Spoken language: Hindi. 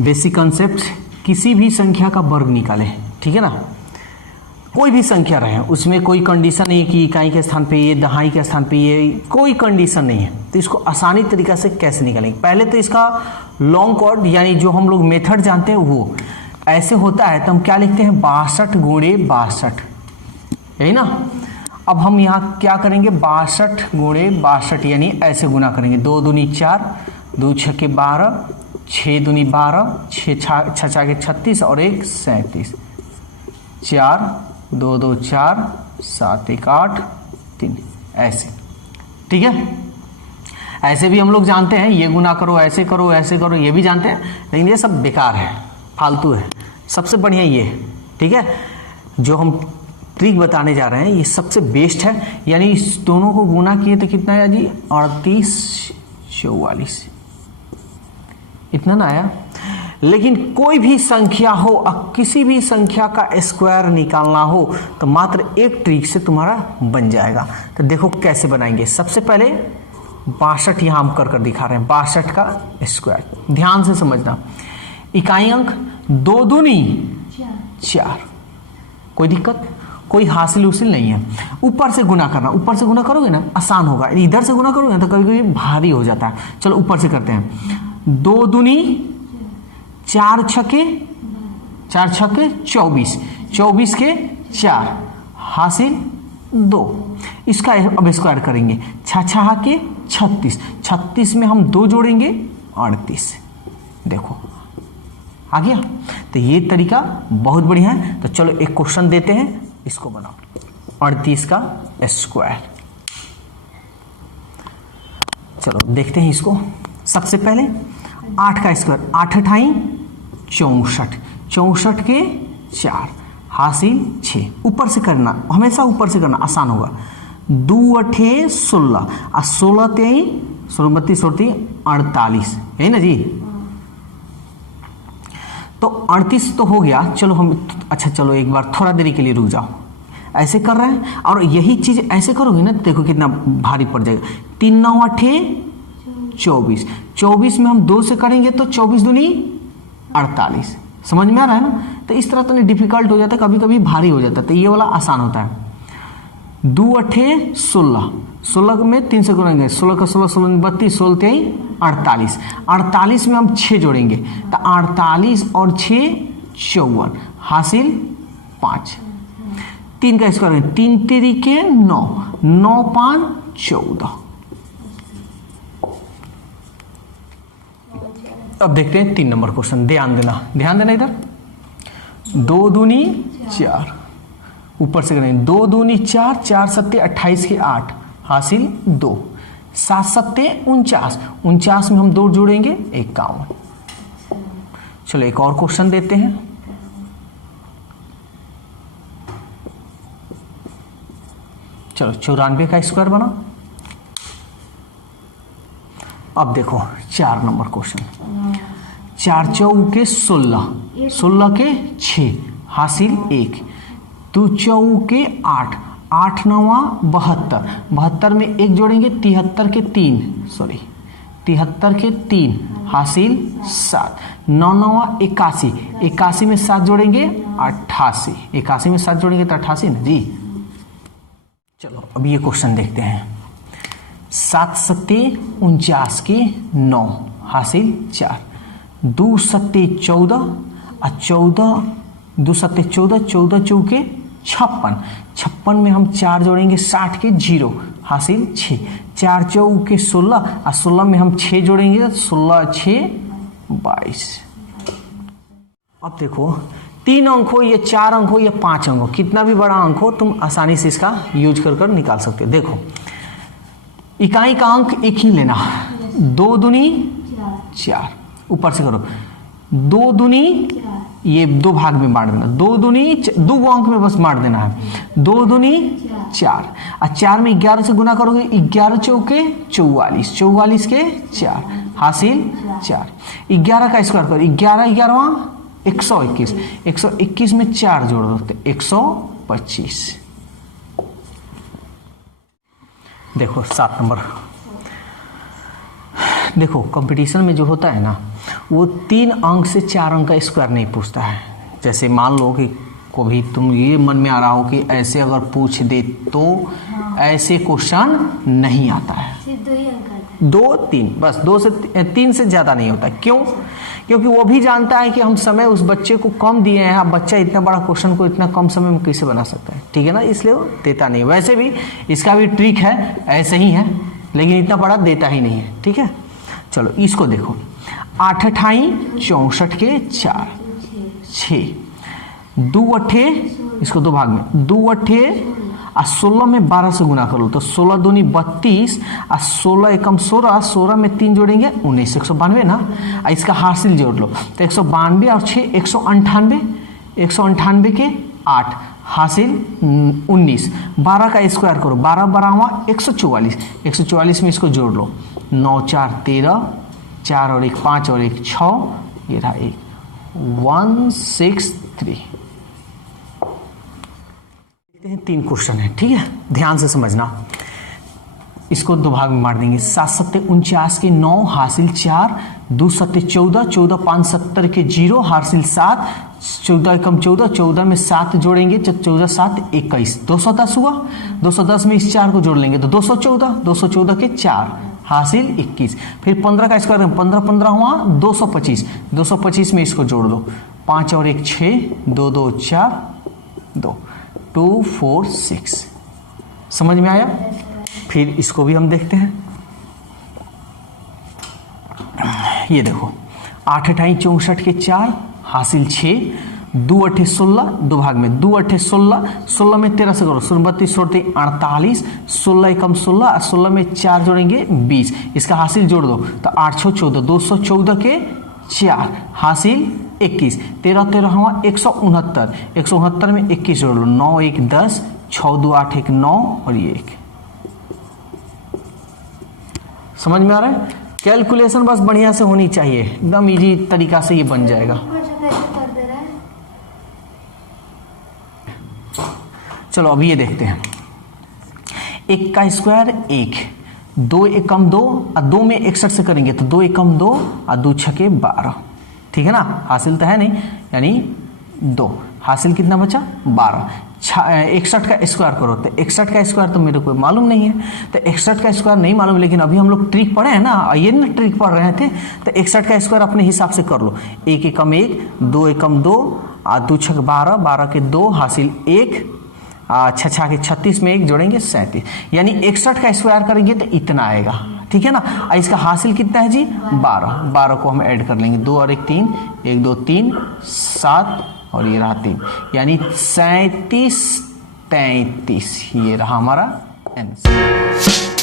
बेसिक कंसेप्ट, किसी भी संख्या का वर्ग निकालें, ठीक है ना। कोई भी संख्या रहे, उसमें कोई कंडीशन नहीं कि इकाई के स्थान पे ये, दहाई के स्थान पे ये, कोई कंडीशन नहीं है। तो इसको आसानी तरीका से कैसे निकालेंगे? पहले तो इसका लॉन्ग कोड यानी जो हम लोग मेथड जानते हैं वो ऐसे होता है। तो हम क्या लिखते हैं? 62 गुणे 62, यही ना। अब हम यहाँ क्या करेंगे? 62 गुणे 62 यानी ऐसे गुना करेंगे। 2 दूनी 4, 2 छके 12, 6 दूनी 12, 6 छके 36 और 1 37, 4 2 2 4, 7 1 8 3, ऐसे, ठीक है। ऐसे भी हम लोग जानते हैं, ये गुना करो, ऐसे करो, ऐसे करो, ये भी जानते हैं, लेकिन ये सब बेकार है, फालतू है। सबसे बढ़िया ये, ठीक है, जो हम ट्रिक बताने जा रहे हैं ये सबसे बेस्ट है। यानी इस दोनों को गुना किए तो कितना आया जी? 38 44, इतना ना आया। लेकिन कोई भी संख्या हो, किसी भी संख्या का स्क्वायर निकालना हो तो मात्र एक ट्रिक से तुम्हारा बन जाएगा। तो देखो कैसे बनाएंगे। सबसे पहले 62 यहां हम कर दिखा रहे हैं, 62 का स्क्वायर। ध्यान से समझना, इकाई अंक 2 दूनी 4, कोई दिक्कत, कोई हासिल उसिल नहीं है। ऊपर से गुना करना, ऊपर से गुना करोगे ना आसान होगा, इधर से गुना करोगे ना तो कभी कभी भारी हो जाता है। चलो ऊपर से करते हैं। 2 दूनी 4 छके 24, 24 के 4 हासिल 2। इसका अब स्क्वायर करेंगे। 6 के 36, 36 में हम 2 जोड़ेंगे 38। देखो आ गया। तो ये तरीका बहुत बढ़िया है। तो चलो एक क्वेश्चन देते हैं, इसको बनाओ। 38 का स्क्वायर, चलो देखते हैं इसको। सबसे पहले 8 का स्क्वायर, 8 अठाई 64, 64 के 4 हासिल 6। ऊपर से करना, हमेशा ऊपर से करना आसान होगा। 2 अठे 16 और 16 तेई 16 32 48, है ना जी। तो 38 तो हो गया। चलो हम, अच्छा चलो एक बार थोड़ा देरी के लिए रुक जाओ। ऐसे कर रहे हैं और यही चीज ऐसे करोगे ना, देखो कितना भारी पड़ जाएगा। 3 9 अठे 24, 24 में हम 2 से करेंगे तो 24 दूनी 48। समझ में आ रहा है ना। तो इस तरह तो नहीं डिफिकल्ट हो जाता, कभी कभी भारी हो जाता है, तो ये वाला आसान होता है। 2 अठे 16, 16 में 3 से करेंगे, 16 का 16 16 32 16 तेई 48, 48 में हम 6 जोड़ेंगे तो 48 और 6 54 हासिल 5। 3 का स्क्वायर, 3 3 के 9, 9 5 14। अब देखते हैं 3 नंबर क्वेश्चन। ध्यान देना इधर। 2 दूनी 4, ऊपर से करेंगे। 2 दूनी 4, 4 सत्ते 28 के 8 हासिल 2। 7 सत्ते 49, 49 में हम 2 जोड़ेंगे 51। चलो एक और क्वेश्चन देते हैं। चलो 94 का स्क्वायर बना। अब देखो 4 नंबर क्वेश्चन। 4 चौके के 16, 16 के 6 हासिल 1। 2 चौके 8, 8 9 72, 72 में 1 जोड़ेंगे 73 के 3 हासिल 7। 9 9 81, 81 में 7 जोड़ेंगे 88, 81 में 7 जोड़ेंगे तो 88 ना जी। चलो अब ये क्वेश्चन देखते हैं। 7 सत्ते 49 के 9 हासिल 4। 2 सत्ते 14 और 14, 2 सत्ते 14, 14 चौके 56, 56 में हम 4 जोड़ेंगे 60 के 0 हासिल 6। 4 चौके 16 और 16 में हम 6 जोड़ेंगे 16 6 22। अब देखो 3 अंक हो या 4 अंक हो या 5 अंक हो, कितना भी बड़ा अंक हो तुम आसानी से इसका यूज कर निकाल सकते हो। देखो इकाई का अंक एक ही लेना, 2 दूनी 4, ऊपर से करो 2 दूनी, ये 2 भाग में बांट देना। 2 दूनी 2 अंक में बस बांट देना है। 2 दूनी 4 और 4 में 11 से गुना करोगे 11 चौके 44, 44 के 4 हासिल 4। 11 का स्क्वायर करो, 11 11 121, 121 में 4 जोड़ दो तो 125। देखो 7 नंबर। देखो कंपटीशन में जो होता है ना वो 3 अंक से 4 अंक का स्क्वायर नहीं पूछता है। जैसे मान लो कि कभी तुम ये मन में आ रहा हो कि ऐसे अगर पूछ दे तो ऐसे क्वेश्चन नहीं आता है। सिर्फ 2 ही अंक आता है। 2 3 बस 2 से 3 से ज्यादा नहीं होता। क्यों? क्योंकि वो भी जानता है कि हम समय उस बच्चे को कम दिए हैं। अब बच्चा इतना बड़ा क्वेश्चन को इतना कम समय में कैसे बना सकता है, ठीक है ना, इसलिए वो देता नहीं। वैसे भी इसका भी ट्रिक है, ऐसे ही है, लेकिन इतना बड़ा देता ही नहीं है, ठीक है। चलो इसको देखो, 8 अठाई 64 के 4 6 2 अट्ठे, इसको 2 भाग में 2 अट्ठे और 16 में 12 से गुना कर लो तो 16 दूनी 32 और 16 एकम 16, 16 में 3 जोड़ेंगे 19, 192 ना। और इसका हासिल जोड़ लो तो 192 और 6 198, 198 के 8 हासिल 19, 12 का स्क्वायर करो, 12 12 144, 144 में इसको जोड़ लो, 9 4 13, 4 और 1 5 और 1 6, ये रहा 163। 3 क्वेश्चन है, ठीक है, ध्यान से समझना। इसको 2 भाग में मार देंगे। 7 7 49 के 9 हासिल 4, 2 7 14, 14 5 70 के 0 हासिल 7, 14 एकम 14, 14 में 7 जोड़ेंगे तो 14 7 21, 210 हुआ। 210 में इस 4 को जोड़ लेंगे तो 214, 214 के 4 हासिल 21। फिर 15 का स्क्वायर 15 15 हुआ 225, 225 में इसको जोड़ दो, 5 और 1 6, 2 2 4 2, 2 4 6। समझ में आया? फिर इसको भी हम देखते हैं। ये देखो 8 अठाई 64 के 4 हासिल 6, 2 अट्ठे 16, 2 भाग में 2 अट्ठे 16, 16 में 13 से करो 32 सोड़ते 48, 16 एकम 16 और 16 में 4 जोड़ेंगे 20, इसका हासिल जोड़ दो तो 8 6 14, 214 के 4 हासिल 21, 13 13 हुआ 169, 169 में 21 जोड़ लो, 9 1 10, 6 2 8 1 9 और ये 1। समझ में आ रहा है? कैलकुलेशन बस बढ़िया से होनी चाहिए, एकदम इजी तरीका से ये बन जाएगा। चलो अभी ये देखते हैं। 1 का स्क्वायर 1, 2 एकम 2 और 2 में 61 से करेंगे तो 2 एकम 2 और 2 छके 12, ठीक है ना। हासिल तो है नहीं, यानी 2 हासिल कितना बचा 12। 61 का स्क्वायर करो तो 61 का स्क्वायर तो मेरे को मालूम नहीं है, तो 61 का स्क्वायर नहीं मालूम, लेकिन अभी हम लोग ट्रिक पढ़े हैं ना, ये ना ट्रिक पढ़ रहे थे, तो 61 का स्क्वायर अपने हिसाब से कर लो। 1 एकम 1, 2 एकम 2 और 2 छक 12, 12 के 2 हासिल 1, 6 के 36 में 1 जोड़ेंगे 37, यानी 61 का स्क्वायर करेंगे तो इतना आएगा, ठीक है ना। इसका हासिल कितना है जी 12, 12 को हम ऐड कर लेंगे, 2 और 1 3, 1 2 3 7 और ये रहा 3, यानी 37 33, ये रहा हमारा आंसर।